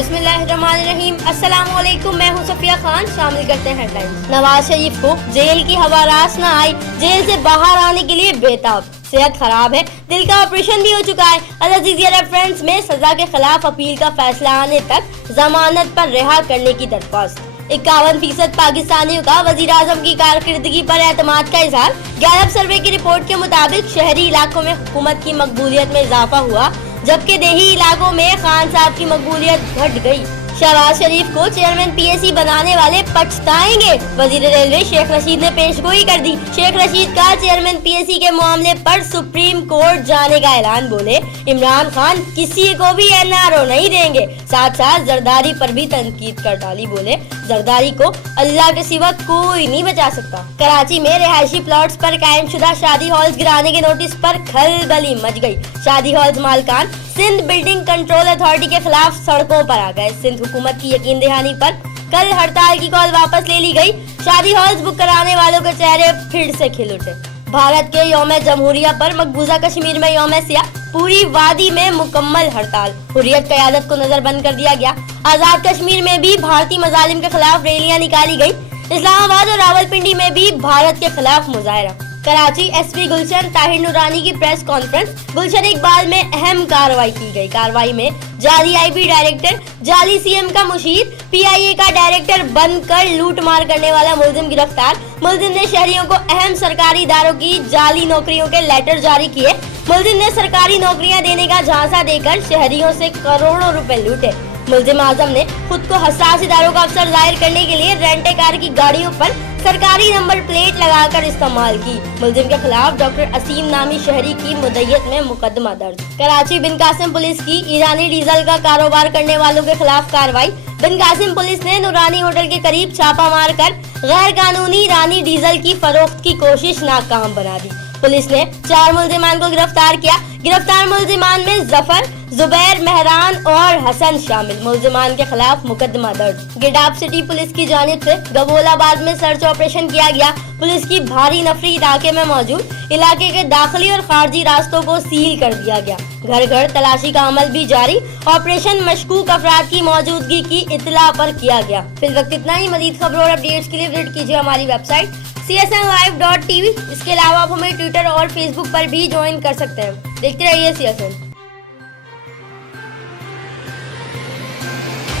बिस्मिल्लाहिर्रहमानिर्रहीम। अस्सलाम वालेकुम, मैं हूं सफिया खान। शामिल करते हैं हेडलाइंस। नवाज शरीफ को जेल की हवारास न आई, जेल से बाहर आने के लिए बेताब। सेहत खराब है, दिल का ऑपरेशन भी हो चुका है। अल अजीजिया रेफरेंस में सजा के खिलाफ अपील का फैसला आने तक जमानत पर रिहा करने की दरख्वास्त। 51% पाकिस्तानियों का वजीर आजम की कारकर्दगी पर एतमाद का इजहार। गैलप सर्वे की रिपोर्ट के मुताबिक शहरी इलाकों में हुकूमत की मकबूलियत में इजाफा हुआ, जबकि देही इलाकों में खान साहब की मकबूलियत घट गई। शहबाज शरीफ को चेयरमैन पीएसी बनाने वाले पछताएंगे, वजीर रेलवे शेख रशीद ने पेशगोई कर दी। शेख रशीद का चेयरमैन पीएसी के मामले पर सुप्रीम कोर्ट जाने का ऐलान। बोले इमरान खान किसी को भी एनआरओ नहीं देंगे। साथ साथ जरदारी पर भी तनकीद कर डाली। बोले जरदारी को अल्लाह के सिवा कोई नहीं बचा सकता। कराची में रिहायशी प्लॉट्स पर कायम शुदा शादी हॉल्स गिराने के नोटिस पर खलबली मच गई। शादी हॉल्स मालकान सिंध बिल्डिंग कंट्रोल अथॉरिटी के खिलाफ सड़कों पर आ गए। सिंध हुकूमत की यकीन दहानी पर कल हड़ताल की कॉल वापस ले ली गई। शादी हॉल्स बुक कराने वालों के चेहरे फिर से खिल उठे। भारत के यौम जमहूरिया पर मकबूजा कश्मीर में यौम सियाह, पूरी वादी में मुकम्मल हड़ताल। हुर्रियत क़यादत को नजरबंद कर दिया गया। आजाद कश्मीर में भी भारतीय मजालिम के खिलाफ रैलियां निकाली गई। इस्लामाबाद और रावलपिंडी में भी भारत के खिलाफ मुजाहरा। कराची एसपी गुलशन ताहिर नूरानी की प्रेस कॉन्फ्रेंस। गुलशन इकबाल में अहम कार्रवाई की गई। कार्रवाई में जाली आईबी डायरेक्टर, जाली सीएम का मुशीर, पीआईए का डायरेक्टर बनकर लूट मार करने वाला मुलजिम गिरफ्तार। मुलजिम ने शहरियों को अहम सरकारी इदारों की जाली नौकरियों के लेटर जारी किए। मुलजिम ने सरकारी नौकरियां देने का झांसा देकर शहरियों से करोड़ों रुपए लूटे। मुलजिम आजम ने खुद को हसास इदारों का अफसर जाहिर करने के लिए रेंटे कार की गाड़ियों पर सरकारी नंबर प्लेट लगाकर इस्तेमाल की। मुलजिम के खिलाफ डॉक्टर असीम नामी शहरी की मुद्दत में मुकदमा दर्ज। कराची बिन कासिम पुलिस की ईरानी डीजल का कारोबार करने वालों के खिलाफ कार्रवाई। बिन कासिम पुलिस ने नूरानी होटल के करीब छापा मारकर गैर कानूनी ईरानी डीजल की फरोख्त की कोशिश नाकाम बना दी। पुलिस ने 4 मुलजिमान को गिरफ्तार किया। गिरफ्तार मुलजिमान में जफर, जुबैर, मेहरान और हसन शामिल। मुलजिमान के खिलाफ मुकदमा दर्ज। गिडाप सिटी पुलिस की जानिब से गबोलाबाद में सर्च ऑपरेशन किया गया। पुलिस की भारी नफरी इलाके में मौजूद इलाके के दाखिली और खारजी रास्तों को सील कर दिया गया। घर घर तलाशी का अमल भी जारी। ऑपरेशन मशकूक अफराद की मौजूदगी की इत्तला पर किया गया। फिर वक्त इतना ही। मजीद खबरों और अपडेट्स के लिए विजिट कीजिए हमारी वेबसाइट csnlive.tv। इसके अलावा आप हमें ट्विटर और फेसबुक पर भी ज्वाइन कर सकते हैं। देखते रहिए CSN।